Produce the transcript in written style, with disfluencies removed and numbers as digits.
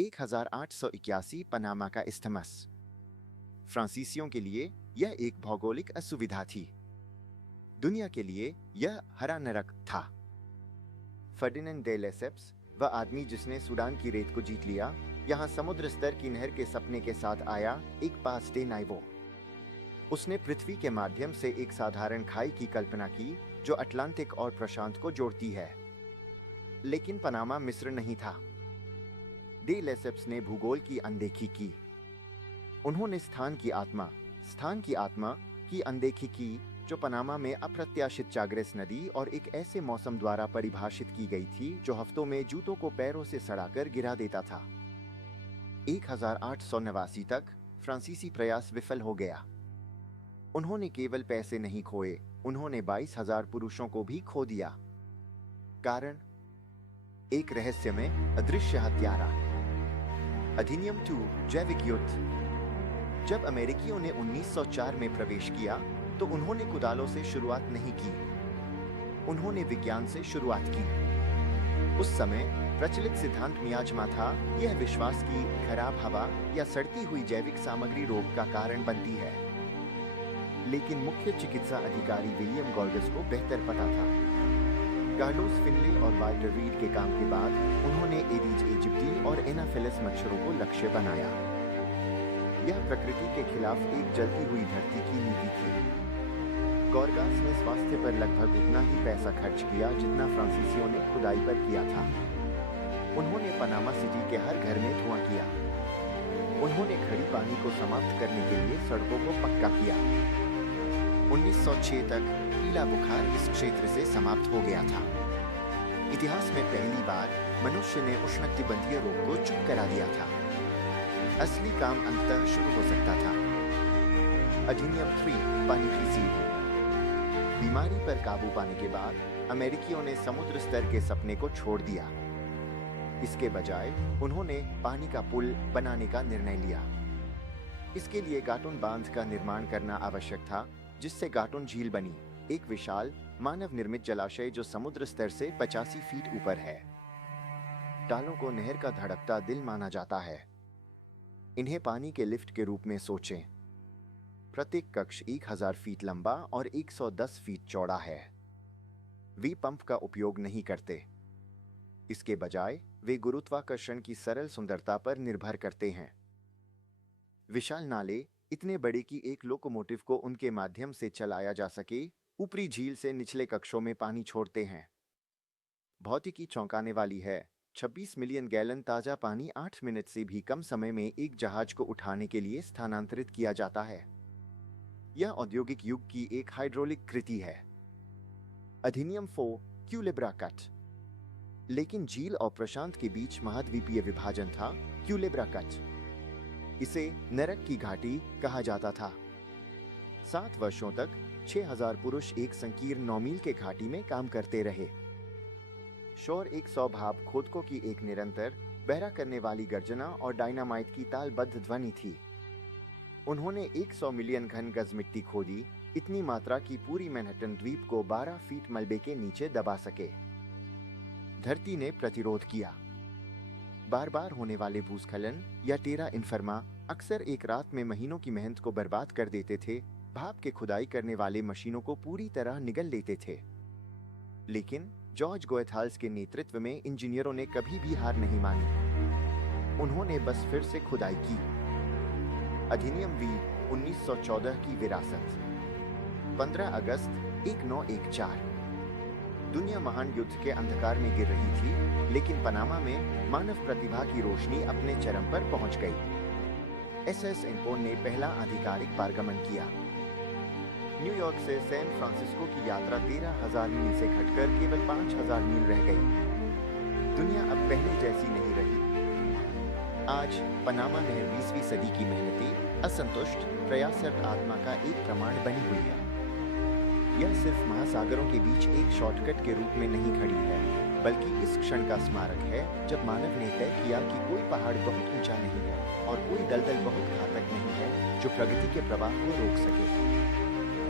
1881 Panama का isthmus. फ्रांसीसियों के लिए यह एक भौगोलिक असुविधा थी, दुनिया के लिए यह हरा नरक था। फर्डिनेंड दे लेसेप्स, वह आदमी जिसने सूडान की रेत को जीत लिया, यहाँ समुद्र स्तर की नहर के सपने के साथ आया, एक पास डे नाइवो। उसने पृथ्वी के माध्यम से एक साधारण खाई की कल्पना की जो अटलांटिक और प्रशांत को जोड़ती है। लेकिन पनामा मिस्र नहीं था। डे लेसेप्स ने भूगोल की अनदेखी की। उन्होंने स्थान की आत्मा की अनदेखी की जो पनामा में अप्रत्याशित चाग्रेस नदी और एक ऐसे मौसम द्वारा परिभाषित की गई थी जो हफ्तों में जूतों को पैरों से सड़ाकर गिरा देता था। 1889 तक फ्रांसीसी प्रयास विफल हो गया। उन्होंने केवल पैसे नहीं खोए, उन्होंने 22,000 पुरुषों को भी खो दिया। कारण एक रहस्यमय अदृश्य हत्यारा, अधिनियम 2 जैविक युद्ध। जब अमेरिकियों ने 1904 में प्रवेश किया तो उन्होंने कुदालों से शुरुआत नहीं की, उन्होंने विज्ञान से शुरुआत की। उस समय प्रचलित सिद्धांत मियाजमा था, यह विश्वास की खराब हवा या सड़ती हुई जैविक सामग्री रोग का कारण बनती है। लेकिन मुख्य चिकित्सा अधिकारी विलियम गॉर्गस को बेहतर पता था। कार्लोस फिनले और वाल्टर रीड के काम के बाद उन्होंने एडीज इजिप्टी और एनाफिलिस मच्छरों को लक्ष्य बनाया। यह प्रकृति के खिलाफ एक जलती हुई धरती की नीति थी। गॉर्गस ने स्वास्थ्य पर लगभग उतना ही पैसा खर्च किया जितना फ्रांसीसियों ने खुदाई पर किया था। उन्होंने पनामा सिटी के हर घर में धुआं किया। उन्होंने खड़ी पानी को समाप्त करने के लिए सड़कों को पक्का किया। 1906 तक पीला बुखार इस क्षेत्र से समाप्त हो गया था। इतिहास में पहली बार मनुष्य ने उष्णकटिबंधीय रोग को चुप करा दिया था। असली काम अंततः शुरू हो सकता था। अधिनियम 3 पानी की सीढ़ी। बीमारी पर काबू पाने के बाद अमेरिकियों ने समुद्र स्तर के सपने को छोड़ दिया। इसके बजाय उन्होंने पानी का पुल बनाने का निर्णय लिया। इसके लिए गाटुन बांध का निर्माण करना आवश्यक था, जिससे गाटुन झील बनी, एक विशाल मानव निर्मित जलाशय जो समुद्र स्तर से 85 फीट ऊपर है। टालों को नहर का धड़कता दिल माना जाता है। इन्हें पानी के लिफ्ट के रूप में सोचें। प्रत्येक कक्ष 1000 फीट लंबा और 110 फीट चौड़ा है। वे पंप का उपयोग नहीं करते। इसके बजाय वे गुरुत्वाकर्षण की सरल सुंदरता पर निर्भर करते हैं। विशाल नाले इतने बड़े कि एक लोकोमोटिव को उनके माध्यम से चलाया जा सके, ऊपरी झील से निचले कक्षों में पानी छोड़ते हैं। भौतिकी चौंकाने वाली है। 26 मिलियन गैलन ताजा पानी 8 मिनट से भी कम समय में एक जहाज को उठाने के लिए स्थानांतरित किया जाता है। यह औद्योगिक युग की एक हाइड्रोलिक कृति है। अधिनियम 4 क्यूलेब्रा कट। लेकिन झील और प्रशांत के बीच महाद्वीपीय विभाजन था, क्यूलेब्रा कट। इसे नरक की घाटी कहा जाता था। 7 वर्षों तक 6000 पुरुष एक संकीर्ण 9 मील के घाटी में काम करते रहे। शोर एक स्वभाव खोदकों की एक निरंतर बहरा करने वाली गर्जना और डायनामाइट की तालबद्ध ध्वनि थी। उन्होंने 100 मिलियन घन गज मिट्टी खोदी, इतनी मात्रा की पूरी मैनहट्टन द्वीप को 12 फीट मलबे के नीचे दबा सके। धरती ने प्रतिरोध किया। बार बार होने वाले भूस्खलन या टेरा इन्फर्मा अक्सर एक रात में महीनों की मेहनत को बर्बाद कर देते थे। भाप के खुदाई करने वाले मशीनों को पूरी तरह निगल लेते थे। लेकिन जॉर्ज गोएथाल्स के नेतृत्व में इंजीनियरों ने कभी भी हार नहीं मानी। उन्होंने बस फिर से खुदाई की। अधिनियम वी 1914 की विरासत। 15 अगस्त 1914। दुनिया महान युद्ध के अंधकार में गिर रही थी, लेकिन पनामा में मानव प्रतिभा की रोशनी अपने चरम पर पहुंच गई। एसएस एनपोन ने पहला आधिकारिक पारगमन किया। न्यूयॉर्क से सैन फ्रांसिस्को की यात्रा 13,000 मील से घटकर केवल 5,000 मील रह गई। दुनिया अब पहले जैसी नहीं रही। आज पनामा नहर 20वीं सदी की मेहनती, असंतुष्ट, प्रयासरत आत्मा का एक प्रमाण बनी हुई है। यह सिर्फ महासागरों के बीच एक शॉर्टकट के रूप में नहीं खड़ी है, बल्कि इस क्षण का स्मारक है जब मानव ने तय किया कि कोई पहाड़ बहुत ऊंचा नहीं है और कोई दलदल बहुत घातक नहीं है जो प्रगति के प्रवाह को रोक सके।